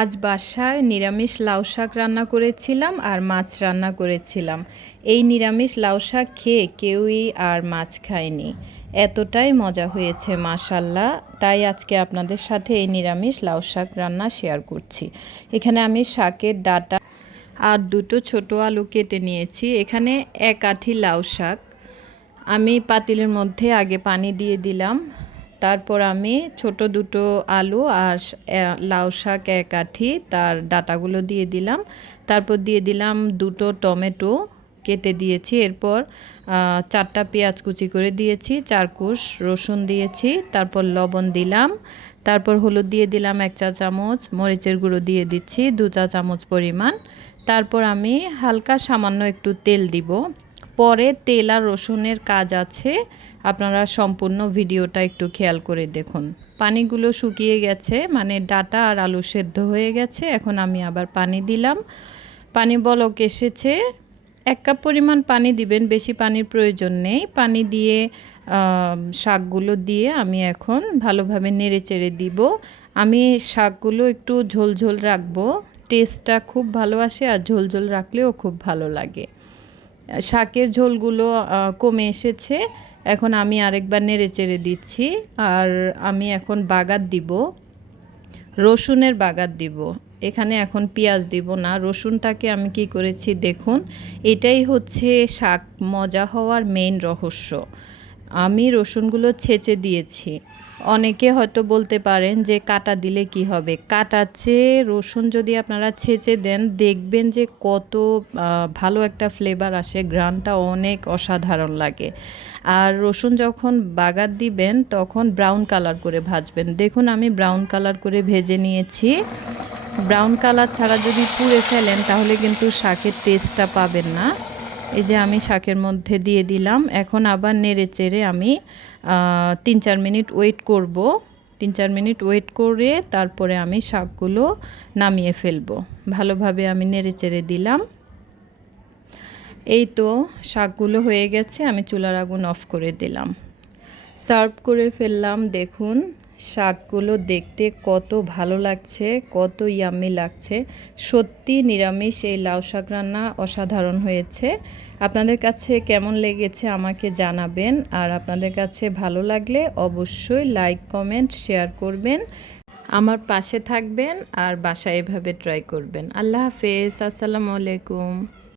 আজ বাসায় নিরামিষ লাউ শাক রান্না করেছিলাম আর মাছ রান্না করেছিলাম। এই নিরামিষ লাউ শাক খেয়ে কেউই আর মাছ খায়নি, এতটাই মজা হয়েছে মাশাল্লাহ। তাই আজকে আপনাদের সাথে এই নিরামিষ লাউ শাক রান্না শেয়ার করছি। এখানে আমি শাকের ডাঁটা আর দুটো ছোট আলু কেটে নিয়েছি। এখানে এক আঁটি লাউ শাক আমি পাতিলের মধ্যে আগে পানি দিয়ে দিলাম। তারপর আমি ছোট দুটো আলু আর লাউ শাক এক আঁটি তার ডাঁটাগুলো দিয়ে দিলাম। তারপর দিয়ে দিলাম দুটো টমেটো কেটে দিয়েছি। এরপর 4টা পেঁয়াজ কুচি করে দিয়েছি, 4 কোষ রসুন দিয়েছি। তারপর লবণ দিলাম, তারপর হলুদ দিয়ে দিলাম 1 চা চামচ, মরিচের গুঁড়ো দিয়ে দিচ্ছি 2 চা চামচ পরিমাণ। তারপর আমি হালকা সামান্য একটু তেল দিব। পরে তেল আর রসুনের কাজ আছে, আপনারা সম্পূর্ণ ভিডিওটা একটু খেয়াল করে দেখুন। পানিগুলো শুকিয়ে গেছে, মানে ডাঁটা আর আলু সেদ্ধ হয়ে গেছে। এখন আমি আবার পানি দিলাম, পানি বলক এসেছে। 1 কাপ পরিমাণ পানি দিবেন, বেশি পানির প্রয়োজন নেই। পানি দিয়ে শাকগুলো দিয়ে আমি এখন ভালোভাবে নেড়ে চেড়ে দিব। আমি শাকগুলো একটু ঝোল ঝোল রাখবো, টেস্টটা খুব ভালো আসে, আর ঝোল ঝোল রাখলেও খুব ভালো লাগে। শাকের ঝোলগুলো কমে এসেছে, এখন আমি আরেকবার নেড়ে চেড়ে দিচ্ছি। আর আমি এখন বাগার দিব, রসুনের বাগার দিব। এখানে এখন পেঁয়াজ দিব না, রসুনটাকে আমি কি করেছি দেখুন। এটাই হচ্ছে শাক মজা হওয়ার মেইন রহস্য। আমি রসুনগুলো ছেঁচে দিয়েছি। অনেকে হয়তো বলতে পারেন যে কাটা দিলে কি হবে, কাটার চেয়ে রসুন যদি আপনারা ছেঁচে দেন দেখবেন যে কত ভালো একটা ফ্লেভার আসে, ঘ্রাণটা অনেক অসাধারণ লাগে। আর রসুন যখন বাগার দিবেন তখন ব্রাউন কালার করে ভাজবেন। দেখুন আমি ব্রাউন কালার করে ভেজে নিয়েছি। ব্রাউন কালার ছাড়া যদি পুড়ে ফেলেন তাহলে কিন্তু শাকের টেস্টটা পাবেন না। এই যে আমি শাকের মধ্যে দিয়ে দিলাম। এখন আবার নেড়ে চেড়ে আমি 3-4 মিনিট ওয়েট করব। 3-4 মিনিট ওয়েট করে তারপরে আমি শাকগুলো নামিয়ে ফেলবো। ভালোভাবে আমি নেড়ে চেড়ে দিলাম। এই তো শাকগুলো হয়ে গেছে, আমি চুলার আগুন অফ করে দিলাম, সার্ভ করে ফেললাম। দেখুন শাকগুলো দেখতে কত ভালো লাগছে, কত ইয়াম্মি লাগছে। সত্যি নিরামিষ এই লাউ শাক রান্না অসাধারণ হয়েছে। আপনাদের কাছে কেমন লেগেছে আমাকে জানাবেন, আর আপনাদের কাছে ভালো লাগলে অবশ্যই লাইক কমেন্ট শেয়ার করবেন, আমার পাশে থাকবেন আর বাসায় এভাবে ট্রাই করবেন। আল্লাহ হাফেজ, আসসালামু আলাইকুম।